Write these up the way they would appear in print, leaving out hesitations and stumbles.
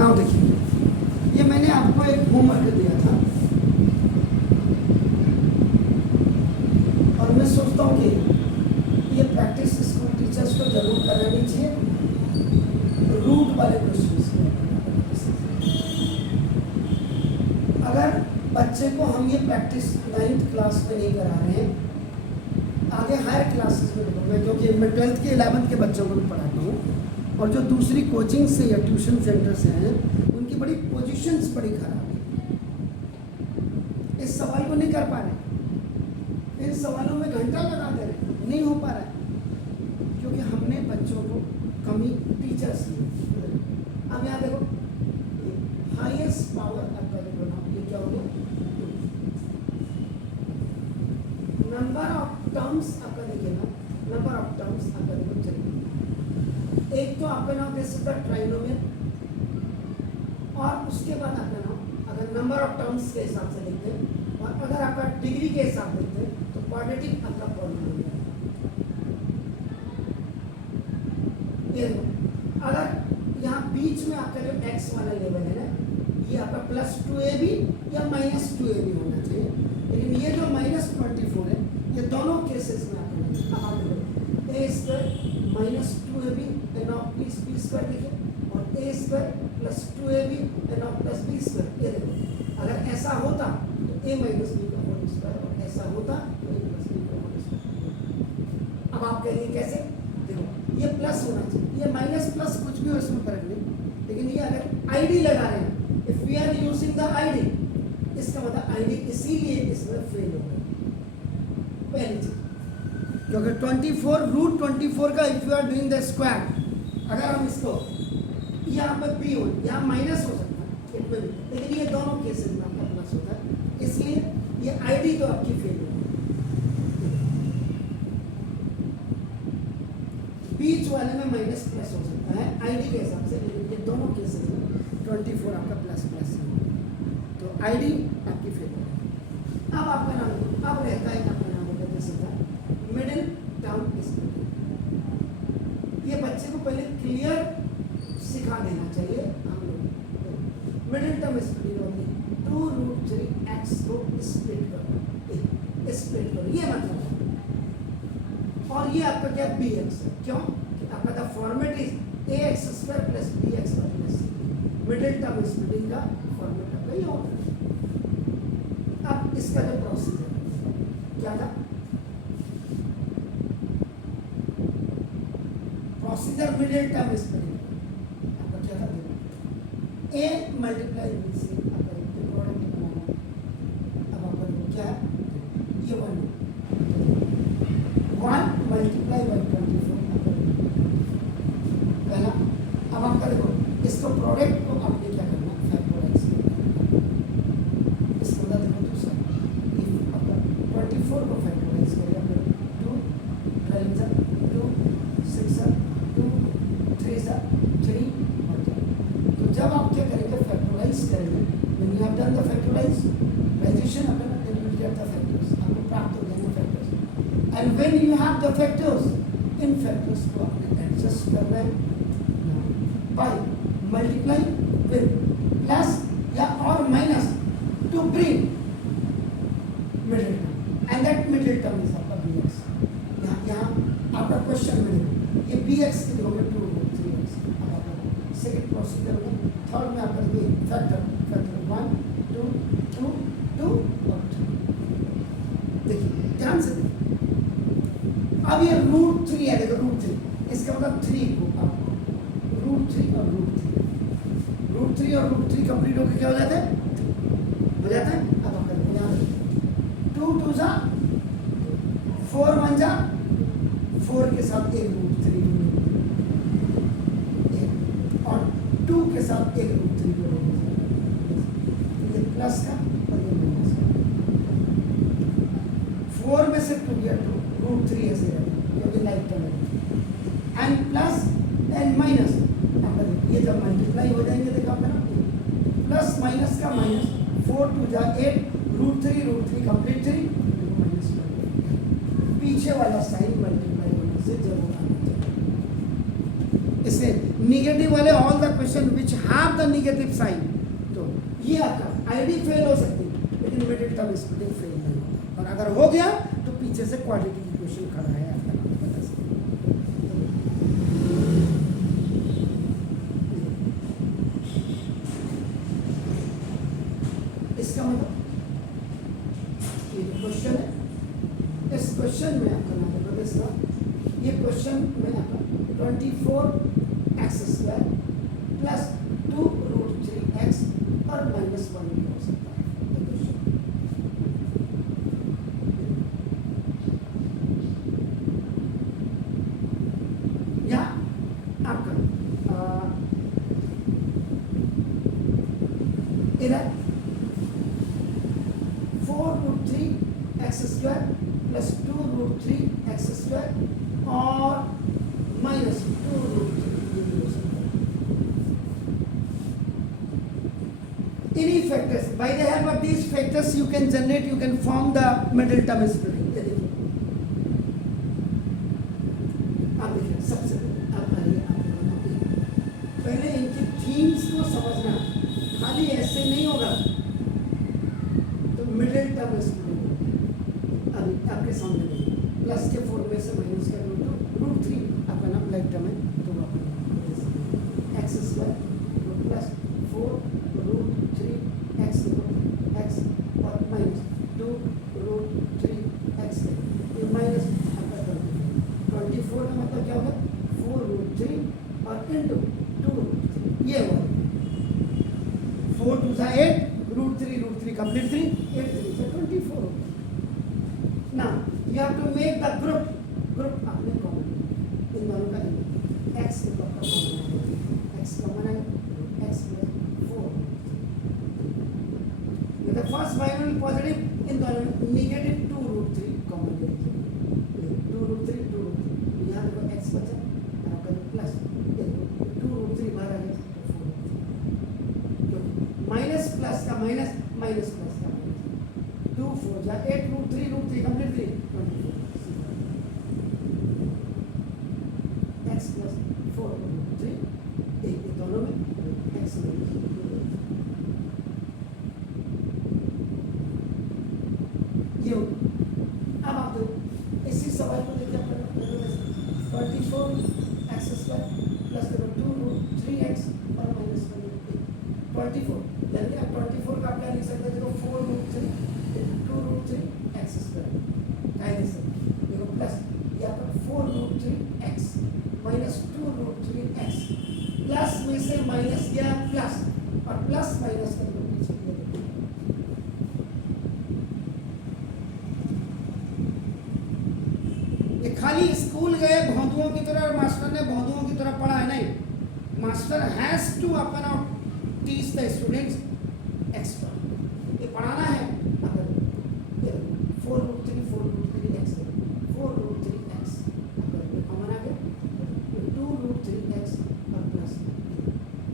Now देखिए, ये मैंने आपको एक होमवर्क दिया था और मैं सोचता हूँ कि ये प्रैक्टिस स्कूल टीचर्स को जरूर करानी चाहिए, रूट वाले क्वेश्चंस। अगर बच्चे को हम ये प्रैक्टिस 9th क्लास में नहीं करा रहे हैं, आगे हायर क्लासेस में देखो, मैं क्योंकि मैं 12th के 11th के बच्चों को भी पढ़ाता हूँ और जो दूसरी कोचिंग से या ट्यूशन सेंटर से हैं उनकी बड़ी पोजीशंस बड़ी खराब है, इस सवाल को नहीं कर पा रहे, इन सवालों में घंटा लगा दे रहे, नहीं हो पा रहा है क्योंकि हमने बच्चों को कमी टीचर्स की। अब यहाँ देखो, हाईएस्ट पावर आपका देखो ना, ये क्या हो गया, नंबर ऑफ टर्म्स आपका देखिए ना, नंबर ऑफ टर्म्स आपका देखो चलिए, एक तो आपका नाम दे सकता है ट्राइनोमियल, और उसके बाद आपका नाम अगर नंबर ऑफ टर्म्स के हिसाब से लिखते हैं और अगर आपका डिग्री के हिसाब से लिखते हैं तो क्वाड्रेटिक आपका पॉलिनोमियल है। ये देखो, अगर यहाँ बीच में आपका जो x वाला लेवल है ना, ये आपका +2ab या -2ab होना चाहिए, लेकिन ये जो -24 है, ये दोनों केसेस में आपको आप देखो a स्क्वायर -2ab एन ऑफ b स्क्वायर देखिए, और a स्क्वायर +2ab एन ऑफ b स्क्वायर। ये देखो, अगर ऐसा होता तो a - b का होल स्क्वायर, और ऐसा होता तो a + b का होल स्क्वायर। अब आप कहेंगे कैसे, देखो ये प्लस होना चाहिए, ये माइनस प्लस कुछ भी हो इसमें फर्क नहीं, लेकिन ये अगर आईडी लगा रहे हैं, if we are using the ID, इसका मतलब आईडी इसीलिए इसमें फेल हो गया पहली चीज, क्योंकि 24 का if you are doing the square, अगर हम इसको यहाँ पे b हो, यहाँ माइनस हो सकता है इट में, लेकिन ये दोनों केसेस में आपका प्लस होता है, इसलिए ये आईडी तो आपकी फेल हो गई। बीच वाले में माइनस प्लस हो सकता है आईडी के हिसाब से, लेकिन ये दोनों केसेस में 24 आपका प्लस है, तो आईडी आपकी फेल हो गई। अब आपका नाम अब रहता है, आपका नाम होता है सीधा मिडिल टर्म स्प्लिटिंग। ये बच्चे को पहले क्लियर सिखा देना चाहिए हम लोग। मिडिल टर्म स्प्लिटिंग होती है 2√3x को स्प्लिट करो, ये मतलब है, और ये आपका क्या bx है, क्यों, आपका the format is ax² + bx² + c, middle term splitting का फॉर्मेट आपका ये होता है। अब इसका जो प्रोसीजर क्या था, प्रोसीजर मिडिल टर्म स्प्लिटिंग आपका क्या था, a × b से आपका प्रोडक्ट बनाना। अब आपका क्या है, ये 1 × 24 पहला। अब आपका देखो, इसको प्रोडक्ट को आपने क्या करना, फैक्टराइज करना, इसको बता देखो दूसरा, आपका 24 को फैक्टराइज करेगा, 2 12 2 6 2 3 3 और 2। तो जब आप क्या करेंगे, फैक्टराइज करेंगे, when you have done the factorization अपना then you will get the factors, आपको प्राप्त हो जाएंगे factors, and when you have the factors, in factors को आपने एडजस्ट करना है by multiplying with plus या और minus to bring middle term, and that middle term is आपका bx। यहाँ आपका क्वेश्चन में देखो, ये bx की हो गया 2√3x। अब आपका सेकंड प्रोसीजर में, थर्ड में आपका ये फैक्टर 1 2 2 2 और 3। देखिए ध्यान से देखिए, अब ये √3 है, देखो √3, इसका मतलब 3 को आपको √3 और √3 और √3 कंप्लीट होकर क्या हो जाता है, अब हम करेंगे यहाँ 2 2 जा 4 1 जा 4 के साथ एक √3 और 2 के साथ एक √3 को ये प्लस का और ये माइनस का, 4 में से 2 गया 2 √3 ऐसे रहेगा क्योंकि लाइक टर्म है, एंड प्लस एंड माइनस, ये जब मल्टीप्लाई हो जाएंगे देखो आपका ना, प्लस माइनस का माइनस, 4 2 जा 8 √3 कंप्लीट 3 माइनस, पीछे वाला साइन मल्टीप्लाई होने से जरूर आना चाहिए। इससे निगेटिव वाले all the question which have the negative sign, तो ये आपका आईडी फेल हो सकती है लेकिन मिडिल टर्म स्प्लिटिंग फेल नहीं होता, और अगर हो गया तो पीछे से क्वाड्रेटिक इक्वेशन खड़ा है आपका नाम बता सकते। इसका मतलब ये क्वेश्चन है, इस क्वेश्चन में आपका नाम है इसका, ये क्वेश्चन में आपका 24x स्क्वायर प्लस 2√3x और -1 हो सकता है ये क्वेश्चन। या आपका इधर 4√3x square plus 2√3x square और -2√3 any factors. By the help of these factors you can generate, you can form the middle term splitting. ये देखिए, आप देखिए सबसे पहले इनकी थीम्स को समझना, खाली ऐसे नहीं होगा तो मिडिल टर्म स्प्लिटिंग अभी आपके सामने नहीं, प्लस के फॉर्मूले से माइनस कर लो तो √3 आपका नाम लाइक टर्म है, तो आप x square plus 4√3x x और माइनस 2√3x ये माइनस आपका 24 का मतलब क्या होगा 4√3 और इंटू 2√3 ये होगा 4 2 सा 8 √3 कंप्लीट 3 8 3 से 24 होगा। Now you have to make the group आपने कॉमन इन दोनों का x के पक्का कॉमन है, x कॉमन है x plus 4 the first binomial positive इन दोनों में negative 2√3 कॉमन ले लीजिए, 2√3 यहाँ देखो x बचा आपका प्लस 2√3 बाहर आ गया तो 4 माइनस प्लस का माइनस माइनस प्लस का माइनस 2 4 जा 8√3 कंप्लीट 3 x प्लस 4√3 एक दोनों में x माइनस ये अब आप इसी सवाल को देखिए 24x स्क्वायर प्लस 2√3x और -1 24 यानी आप 24 का आप क्या लिख सकते हैं देखो 4√3 2√3x स्क्वायर क्या लिख सकते हैं देखो प्लस यहाँ पर 4√3x माइनस 2√3x प्लस में से माइनस गया प्लस और प्लस माइनस कर दो पीछे खाली स्कूल गए भौंदुओं की तरह और मास्टर ने भौंदुओं की तरह पढ़ा है नहीं, मास्टर हैज टू अपना टीच द स्टूडेंट्स एक्स्ट्रा, ये पढ़ाना है। अगर 4√3x 4√3x अगर ये कॉमन आ गया 2√3x और प्लस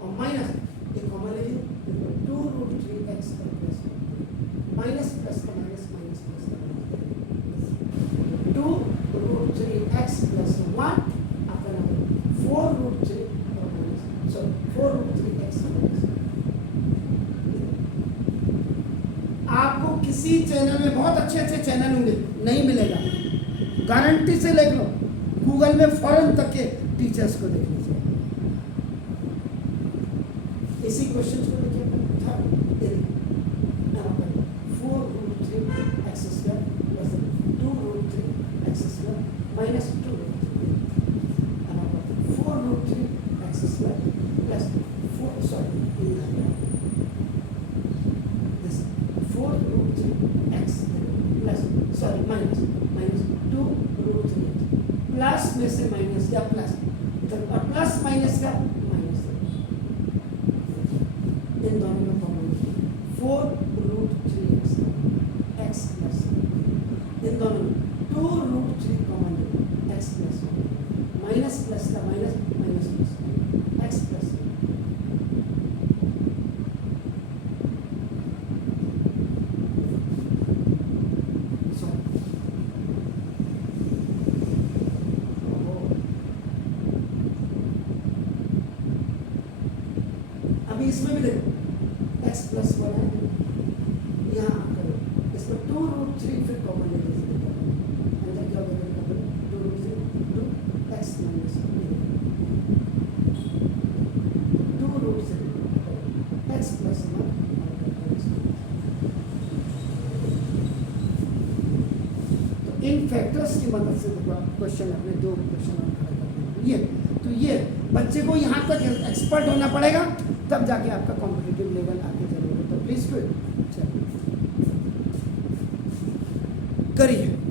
और माइनस ये कॉमन ले लीजिए 2√3x और प्लस माइनस प्लस का माइनस माइनस प्लस का 2√3x plus 1 आपका नंबर 4√3 और माइनस सॉरी 4√3x आपको किसी चैनल में बहुत अच्छे अच्छे चैनल होंगे नहीं मिलेगा, गारंटी से लिख लो, गूगल में फॉरेन तक के टीचर्स को देख लीजिए, इसी क्वेश्चन को देखिए 4√3x square plus 2√3x square minus 2 4√3x square plus 4 sorry this 4√3x plus sorry minus 2√3 plus में से माइनस या प्लस इधर और प्लस माइनस का माइनस इन दोनों में कॉमन 4√3x x प्लस इन दोनों में 2√3 common x plus minus plus का minus minus plus x plus इसमें भी देखो x प्लस 1 है, यहाँ करो इसमें 2√3 फिर कॉमन ले लीजिए, अंदर क्या बनेगा 2√3 2 x माइनस 2√3 x प्लस 1। तो इन फैक्टर्स की मदद से देखो क्वेश्चन अपने दो क्वेश्चन और खड़े कर देंगे। ये तो ये बच्चे को यहाँ तक एक्सपर्ट होना पड़ेगा, तब जाके आपका कॉम्पिटिटिव लेवल आगे चलेगा। तो प्लीज करिए।